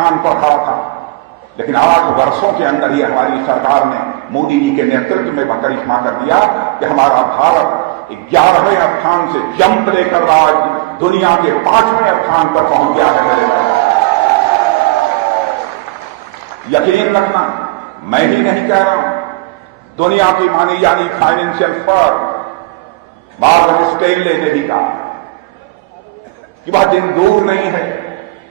स्थान पर खड़ा था, लेकिन 8 वर्षों के अंदर ही हमारी सरकार ने मोदी जी के नेतृत्व में करिश्मा कर दिया कि हमारा भारत 11वें स्थान से जंप लेकर आज दुनिया के 5वें स्थान पर पहुंच गया है। मेरे भाई, यकीन रखना, मैं ही नहीं कह रहा हूं, दुनिया की मानी जानी फाइनेंशियल फर्म मॉर्गन स्टैनले ने भी कहा कि वह दिन दूर नहीं है,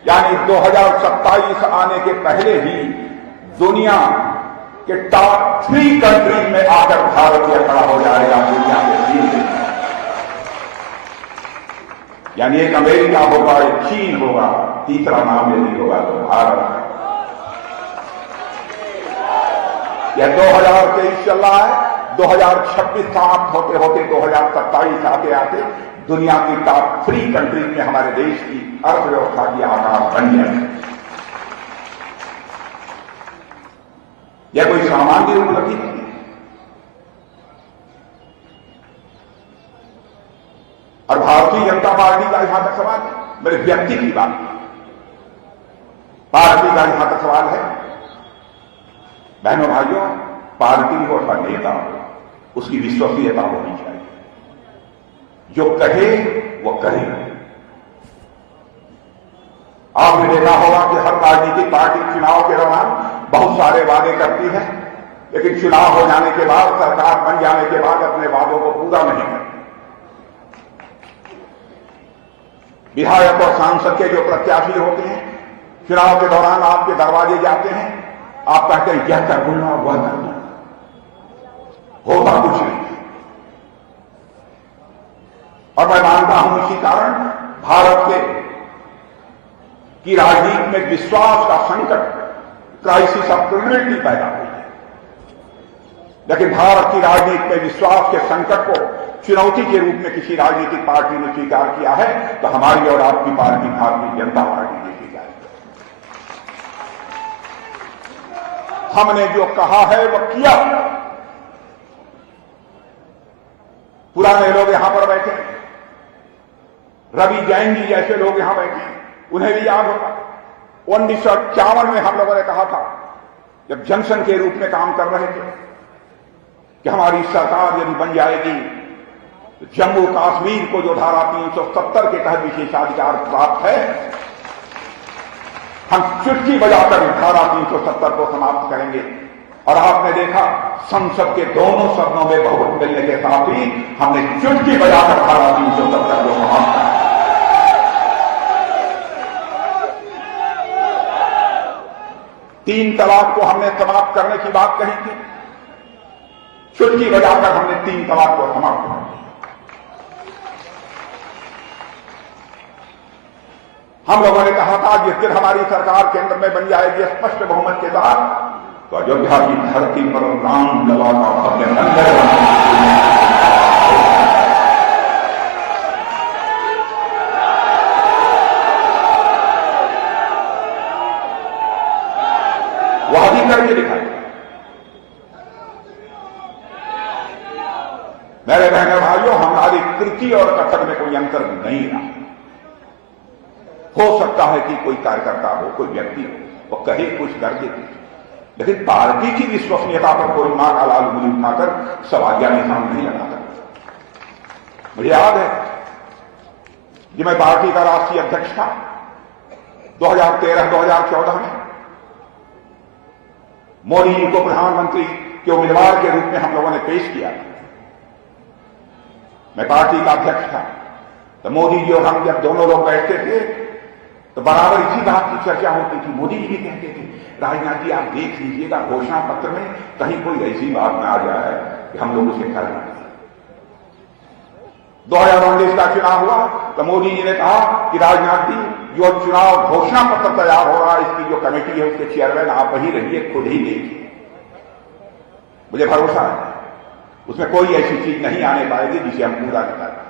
यानी 2027 आने के पहले ही दुनिया के टॉप 3 कंट्रीज में आकर भारत यह खड़ा हो जाएगा। दुनिया के 3, यानी एक अमेरिका होगा, एक चीन होगा, तीसरा नाम यदि होगा तो भारत। यह 2023 चल रहा है, 2026 समाप्त होते होते 2027 आते आते दुनिया की टॉप 3 कंट्रीज में हमारे देश की अर्थव्यवस्था की आकार बन जाए। यह कोई सामान्य उपलब्धि नहीं है। और भारतीय जनता पार्टी का जहां तक सवाल है, मेरे व्यक्ति की बात, पार्टी का जहां तक सवाल है, बहनों भाइयों, पार्टी हो अथवा नेता हो, उसकी विश्वसनीयता होनी चाहिए। जो कहे वो करे। आपने देखा होगा कि हर राजनीतिक पार्टी चुनाव के दौरान बहुत सारे वादे करती है, लेकिन चुनाव हो जाने के बाद, सरकार बन जाने के बाद अपने वादों को पूरा नहीं करती। विधायक और सांसद के जो प्रत्याशी होते हैं, चुनाव के दौरान आपके दरवाजे जाते हैं, आप कहते हैं यह कर दूंगा, वह कर दूंगा, होता कुछ नहीं। और मैं मानता हूं इसी कारण भारत की राजनीति में विश्वास का संकट, क्राइसिस ऑफ क्रेडिबिलिटी पैदा हुई है। लेकिन भारत की राजनीति में विश्वास के संकट को चुनौती के रूप में किसी राजनीतिक पार्टी ने स्वीकार किया है तो हमारी और आपकी पार्टी भारतीय जनता पार्टी ने स्वीकार किया। हमने जो कहा है वह किया। पुराने लोग यहां पर बैठे हैं, रवि जैन जी जैसे लोग यहां बैठे हैं, उन्हें भी याद होगा 1951 में हम लोगों ने कहा था, जब जंक्शन के रूप में काम कर रहे थे, कि हमारी सरकार यदि बन जाएगी तो जम्मू कश्मीर को जो धारा 370 के तहत विशेषाधिकार प्राप्त है, हम चुटकी बजाकर धारा 370 को समाप्त करेंगे। और आपने देखा संसद के दोनों सदनों में बहुमत मिलने के साथ ही हमने चुटकी बजाकर धारा 370 को समाप्त किया। 3 तलाक को हमने समाप्त करने की बात कही थी, चुटकी बजाकर हमने 3 तलाक को समाप्त कर दिया। हम लोगों ने कहा था जिस दिन हमारी सरकार केंद्र में बन जाएगी स्पष्ट बहुमत के साथ, तो अयोध्या की धरती पर रामलला का भव्य मंदिर वह भी करके दिखाए। मेरे बहनों भाइयों, हमारी कृति और कथन में कोई अंतर नहीं रहा। हो सकता है कि कोई कार्यकर्ता हो, कोई व्यक्ति हो, वो कहे कुछ कर देते, लेकिन पार्टी की विश्वसनीयता पर कोई मां का लाल उंगली उठाकर सवालिया निशान नहीं लगाता। मुझे याद है कि मैं पार्टी का राष्ट्रीय अध्यक्ष था 2013-2014 में। मोदी जी को प्रधानमंत्री के उम्मीदवार के रूप में हम लोगों ने पेश किया। मैं पार्टी का अध्यक्ष था, तो मोदी जी और हम जब दोनों लोग बैठते थे तो बराबर इसी बात की चर्चा होती थी। मोदी जी भी कहते थे, राजनाथ जी आप देख लीजिएगा घोषणा पत्र में कहीं कोई ऐसी बात ना आ जाए कि हम लोग उसे कर ना दें। 2019 का चुनाव हुआ तो मोदी जी ने कहा कि राजनाथ जी जो चुनाव घोषणा पत्र तैयार हो रहा है, इसकी जो कमेटी है उसके चेयरमैन आप ही रहिए, खुद ही देखिए। मुझे भरोसा है उसमें कोई ऐसी चीज नहीं आने पाएगी जिसे हम पूरा नहीं कर पाए।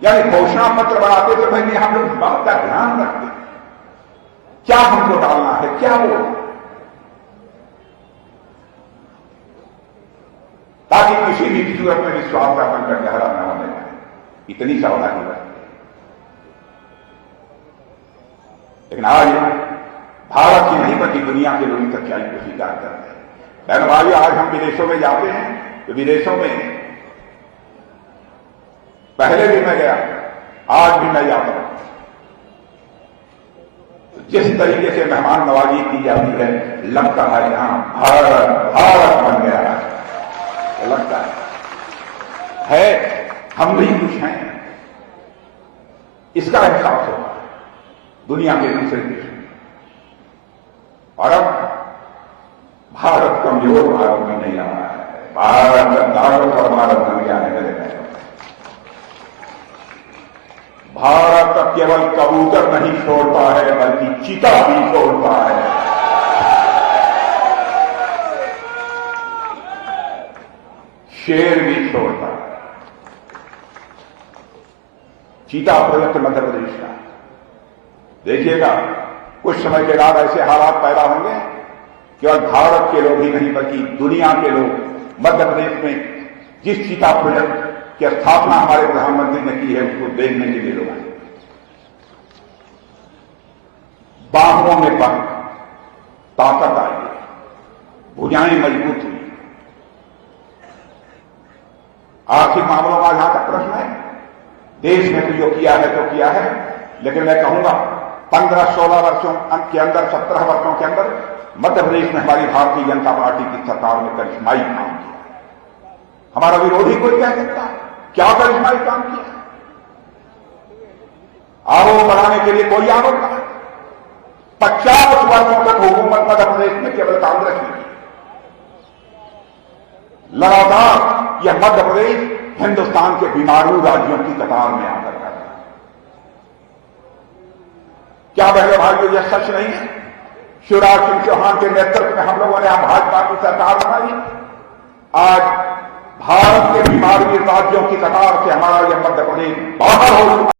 यानी घोषणा पत्र बनाते तो पहले हम लोग बात का ध्यान रखते क्या हमको डालना है, क्या बोलना, ताकि किसी भी सूरत में विश्वास का संकट गहरा न होने पाए। इतनी सावधानी रखते। लेकिन आज भारत की नहीं बल्कि दुनिया के लोग सच्चाई को स्वीकार करते हैं। बहन भाई, आज हम विदेशों में जाते हैं तो विदेशों में पहले भी मैं गया, आज भी मैं जाता हूं, जिस तरीके से मेहमान नवाजी की जाती है, लगता है यहां भारत बन गया है। लगता है हम भी कुछ हैं, इसका एहसास होगा दुनिया के दूसरे देशों में। और अब भारत कमजोर भारत में नहीं रहा है, भारत ताकत और भारत बन गया है। मेरे भाई, भारत अब केवल कबूतर नहीं छोड़ता है बल्कि चीता भी छोड़ता है। शेर भी छोड़ता है। चीता प्रोजेक्ट मध्य प्रदेश का देखिएगा, कुछ समय के बाद ऐसे हालात पैदा होंगे केवल भारत के लोग ही नहीं बल्कि दुनिया के लोग मध्य प्रदेश में जिस चीता प्रोजेक्ट की स्थापना हमारे प्रधानमंत्री ने की है उसको देखने के लिए लोग आए। बाहों में बल, ताकत आई, भुजाएं मजबूत हुई। आर्थिक मामलों का जहां तक प्रश्न है, देश में तो जो किया है तो किया है, लेकिन मैं कहूंगा 15-16 वर्षों के अंदर, 17 वर्षों के अंदर मध्य प्रदेश में हमारी भारतीय जनता पार्टी की सरकार ने करिश्माई काम किया। हमारा विरोधी कोई कह सकता है क्या करिश्माई काम किया? आरोप बढ़ाने के लिए कोई आरोप नहीं। 50 वर्षों तक हुकूमत मध्य प्रदेश में केवल कांग्रेस ने की। लगातार यह मध्य प्रदेश हिंदुस्तान के बीमारू राज्यों की कतार में आकर रहा। क्या बहनों भाइयों, यह सच नहीं है? शिवराज सिंह चौहान के नेतृत्व में हम लोगों ने यहां भाजपा की सरकार बनाई। आज भारत के बीमारू राज्यों की कतार से हमारा यह मध्य प्रदेश बाहर हो चुका।